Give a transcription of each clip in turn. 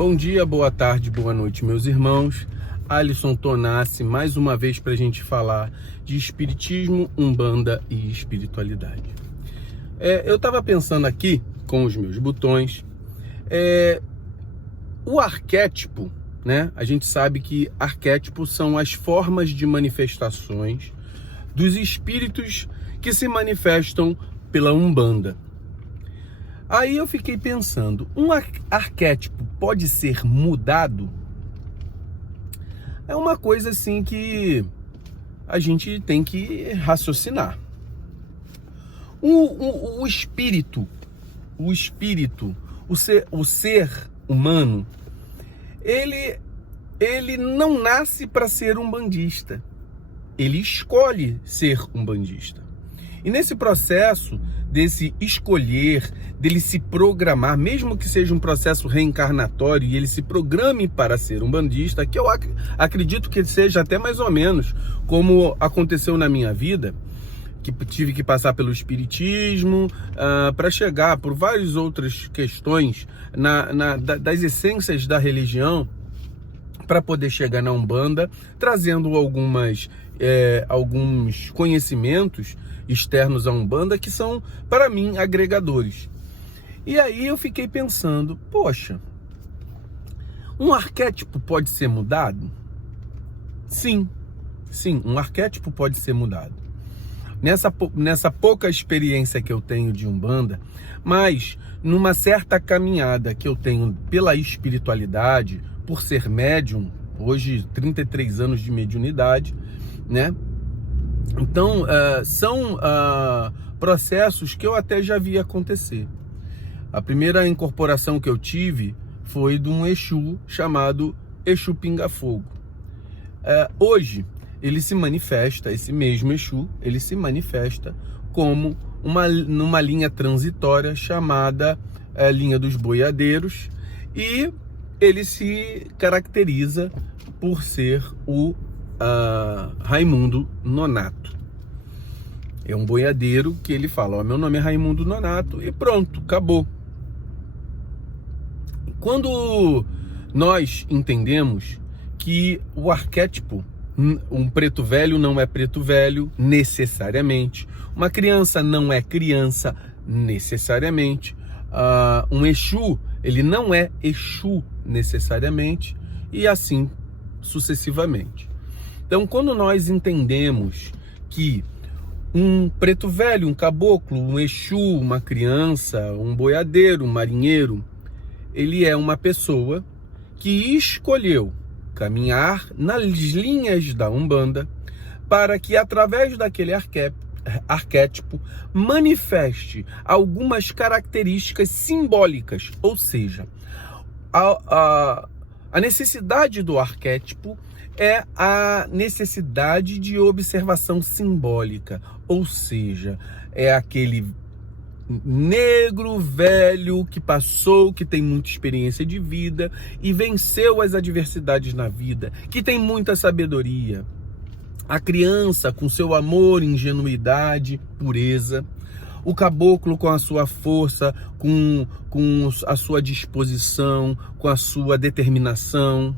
Bom dia, boa tarde, boa noite, meus irmãos. Alisson Tonassi, mais uma vez para a gente falar de espiritismo, umbanda e espiritualidade. Eu estava pensando aqui, com os meus botões, o arquétipo, né? A gente sabe que arquétipos são as formas de manifestações dos espíritos que se manifestam pela umbanda. Aí eu fiquei pensando, um arquétipo pode ser mudado? É uma coisa assim que a gente tem que raciocinar. O espírito, o ser humano, ele não nasce para ser um bandista. Ele escolhe ser um bandista. E nesse processo desse escolher, dele se programar, mesmo que seja um processo reencarnatório e ele se programe para ser um bandista, que eu acredito que seja até mais ou menos como aconteceu na minha vida, que tive que passar pelo espiritismo para chegar por várias outras questões das essências da religião, para poder chegar na Umbanda, trazendo alguns conhecimentos externos à Umbanda que são, para mim, agregadores. E aí eu fiquei pensando, poxa, um arquétipo pode ser mudado? Sim, um arquétipo pode ser mudado. Nessa pouca experiência que eu tenho de Umbanda, mas numa certa caminhada que eu tenho pela espiritualidade, por ser médium, hoje 33 anos de mediunidade, né? Então, são processos que eu até já vi acontecer. A primeira incorporação que eu tive foi de um Exu chamado Exu Pinga Fogo. Hoje, ele se manifesta, esse mesmo Exu, ele se manifesta como numa linha transitória chamada linha dos boiadeiros, e ele se caracteriza por ser o Raimundo Nonato. É um boiadeiro que ele fala, meu nome é Raimundo Nonato, e pronto, acabou. Quando nós entendemos que o arquétipo, um preto velho não é preto velho necessariamente, uma criança não é criança necessariamente, um Exu, ele não é Exu necessariamente, e assim sucessivamente. Então, quando nós entendemos que um preto velho, um caboclo, um Exu, uma criança, um boiadeiro, um marinheiro, ele é uma pessoa que escolheu caminhar nas linhas da Umbanda para que, através daquele arquétipo, manifeste algumas características simbólicas, ou seja, a necessidade do arquétipo é a necessidade de observação simbólica, ou seja, é aquele negro velho que passou, que tem muita experiência de vida e venceu as adversidades na vida, que tem muita sabedoria. A criança com seu amor, ingenuidade, pureza. O caboclo com a sua força, com a sua disposição, com a sua determinação,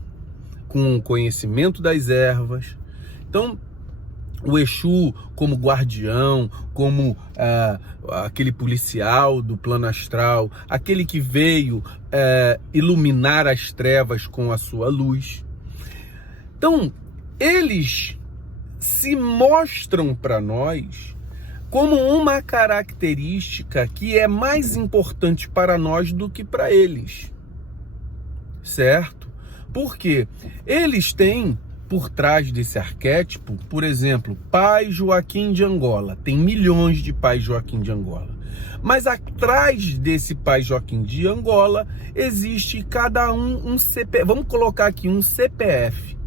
com o conhecimento das ervas. Então, o Exu como guardião, como aquele policial do plano astral, aquele que veio iluminar as trevas com a sua luz. Então, eles se mostram para nós como uma característica que é mais importante para nós do que para eles, certo? Porque eles têm por trás desse arquétipo, por exemplo, Pai Joaquim de Angola. Tem milhões de Pai Joaquim de Angola. Mas atrás desse Pai Joaquim de Angola, existe cada um CPF. Vamos colocar aqui um CPF.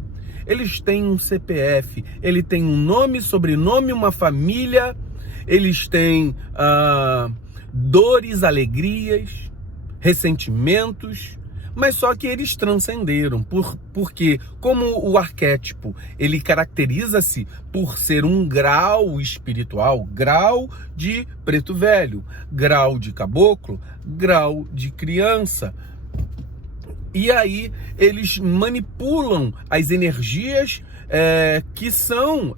Eles têm um CPF, ele tem um nome, sobrenome, uma família, eles têm dores, alegrias, ressentimentos, mas só que eles transcenderam, porque como o arquétipo, ele caracteriza-se por ser um grau espiritual, grau de preto velho, grau de caboclo, grau de criança. E aí eles manipulam as energias que são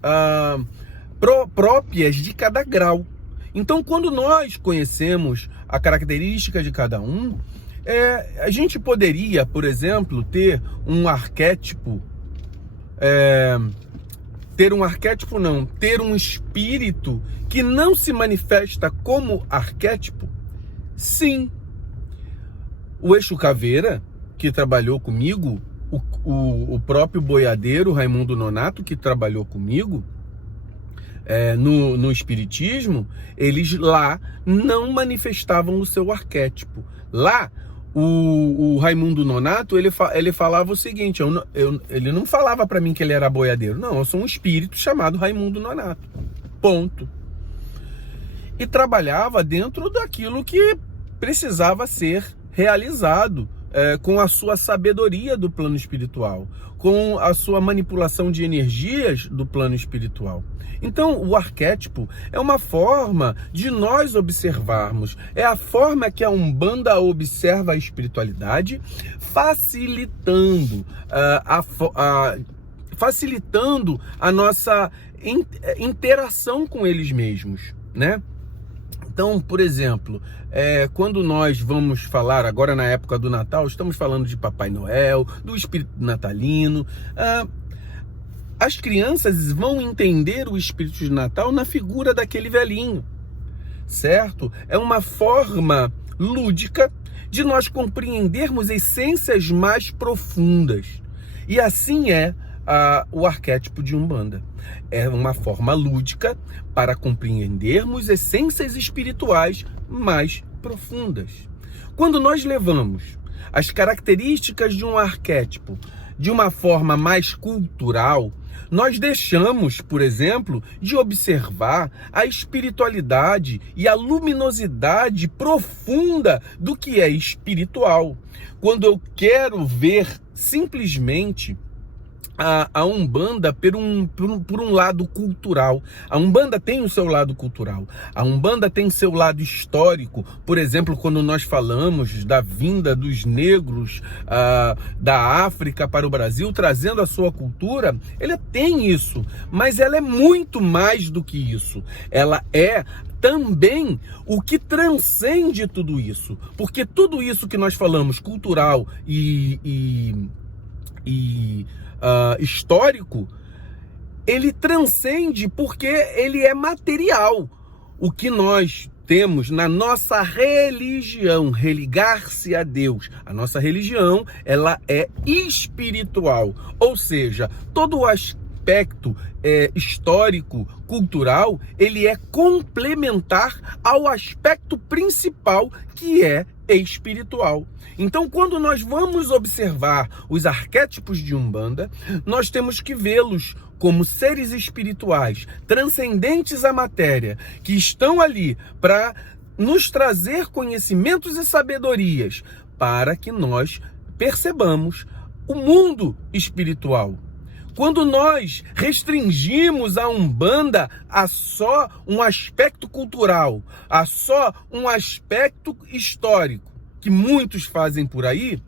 próprias de cada grau. Então, quando nós conhecemos a característica de cada um, a gente poderia, por exemplo, ter um arquétipo, ter um espírito que não se manifesta como arquétipo? Sim. O Exu Caveira, que trabalhou comigo, o próprio boiadeiro Raimundo Nonato, que trabalhou comigo no Espiritismo, eles lá não manifestavam o seu arquétipo. Lá, o Raimundo Nonato, ele falava o seguinte, ele não falava para mim que ele era boiadeiro. Não, eu sou um espírito chamado Raimundo Nonato. Ponto. E trabalhava dentro daquilo que precisava ser realizado, com a sua sabedoria do plano espiritual, com a sua manipulação de energias do plano espiritual. Então, o arquétipo é uma forma de nós observarmos, é a forma que a Umbanda observa a espiritualidade, facilitando a nossa interação com eles mesmos, né? Então, por exemplo, quando nós vamos falar agora na época do Natal, estamos falando de Papai Noel, do espírito natalino, as crianças vão entender o espírito de Natal na figura daquele velhinho, certo? É uma forma lúdica de nós compreendermos essências mais profundas. E assim é o arquétipo de Umbanda. É uma forma lúdica para compreendermos essências espirituais mais profundas. Quando nós levamos as características de um arquétipo de uma forma mais cultural, nós deixamos, por exemplo, de observar a espiritualidade e a luminosidade profunda do que é espiritual. Quando eu quero ver simplesmente a Umbanda por um lado cultural. A Umbanda tem o seu lado cultural. A Umbanda tem seu lado histórico. Por exemplo, quando nós falamos da vinda dos negros da África para o Brasil, trazendo a sua cultura, ela tem isso. Mas ela é muito mais do que isso. Ela é também o que transcende tudo isso. Porque tudo isso que nós falamos, cultural e histórico, ele transcende porque ele é material. O que nós temos na nossa religião, religar-se a Deus, a nossa religião, ela é espiritual, ou seja, todo o aspecto histórico, cultural, ele é complementar ao aspecto principal, que é espiritual. Então, quando nós vamos observar os arquétipos de Umbanda, nós temos que vê-los como seres espirituais, transcendentes à matéria, que estão ali para nos trazer conhecimentos e sabedorias, para que nós percebamos o mundo espiritual. Quando nós restringimos a Umbanda a só um aspecto cultural, a só um aspecto histórico, que muitos fazem por aí,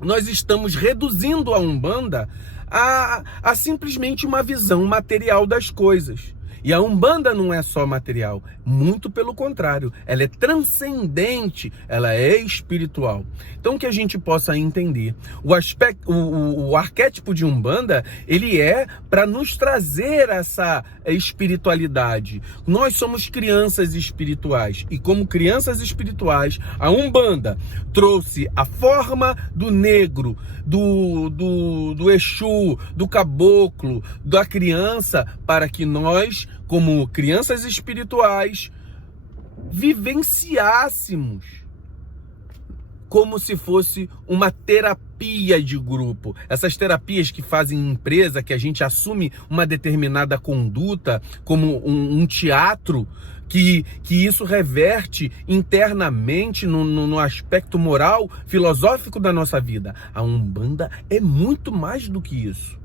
nós estamos reduzindo a Umbanda a simplesmente uma visão material das coisas. E a Umbanda não é só material, muito pelo contrário, ela é transcendente, ela é espiritual. Então, que a gente possa entender, o arquétipo de Umbanda, ele é para nos trazer essa espiritualidade. Nós somos crianças espirituais, e como crianças espirituais, a Umbanda trouxe a forma do negro, do Exu, do caboclo, da criança, para que nós, como crianças espirituais, vivenciássemos como se fosse uma terapia de grupo. Essas terapias que fazem em empresa, que a gente assume uma determinada conduta como um teatro, que isso reverte internamente no aspecto moral, filosófico da nossa vida. A Umbanda é muito mais do que isso.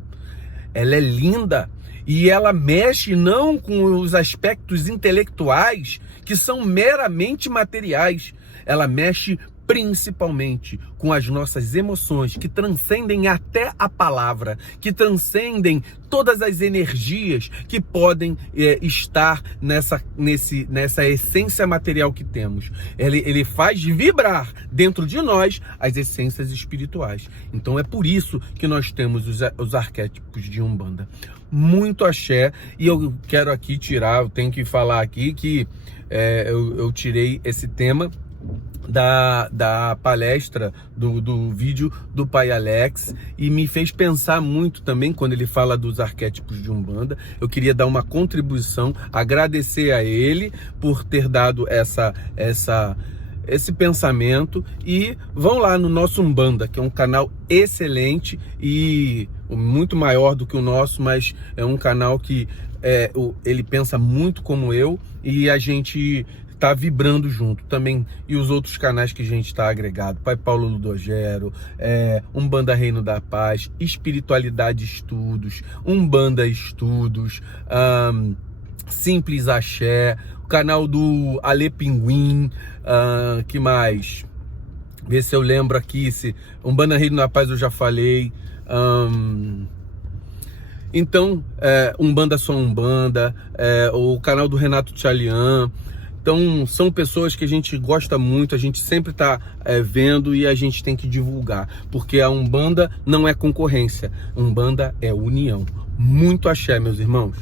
Ela é linda e ela mexe não com os aspectos intelectuais que são meramente materiais. Ela mexe principalmente com as nossas emoções, que transcendem até a palavra, que transcendem todas as energias que podem estar nessa essência material que temos. Ele faz vibrar dentro de nós as essências espirituais. Então é por isso que nós temos os arquétipos de Umbanda. Muito axé, e eu quero aqui eu tenho que falar aqui que eu tirei esse tema da palestra, do vídeo do Pai Alex, e me fez pensar muito também quando ele fala dos arquétipos de Umbanda. Eu queria dar uma contribuição, agradecer a ele por ter dado esse pensamento, e vão lá no nosso Umbanda, que é um canal excelente e muito maior do que o nosso, mas é um canal que ele pensa muito como eu, e a gente tá vibrando junto também, e os outros canais que a gente está agregado, Pai Paulo Ludogero, Umbanda Reino da Paz, Espiritualidade Estudos, Umbanda Estudos, Simples Axé, o canal do Ale Pinguim, que mais? Vê se eu lembro aqui, Umbanda Reino da Paz eu já falei, então, Umbanda Só Umbanda, o canal do Renato Tchalian. Então, são pessoas que a gente gosta muito, a gente sempre está vendo, e a gente tem que divulgar, porque a Umbanda não é concorrência, Umbanda é união. Muito axé, meus irmãos.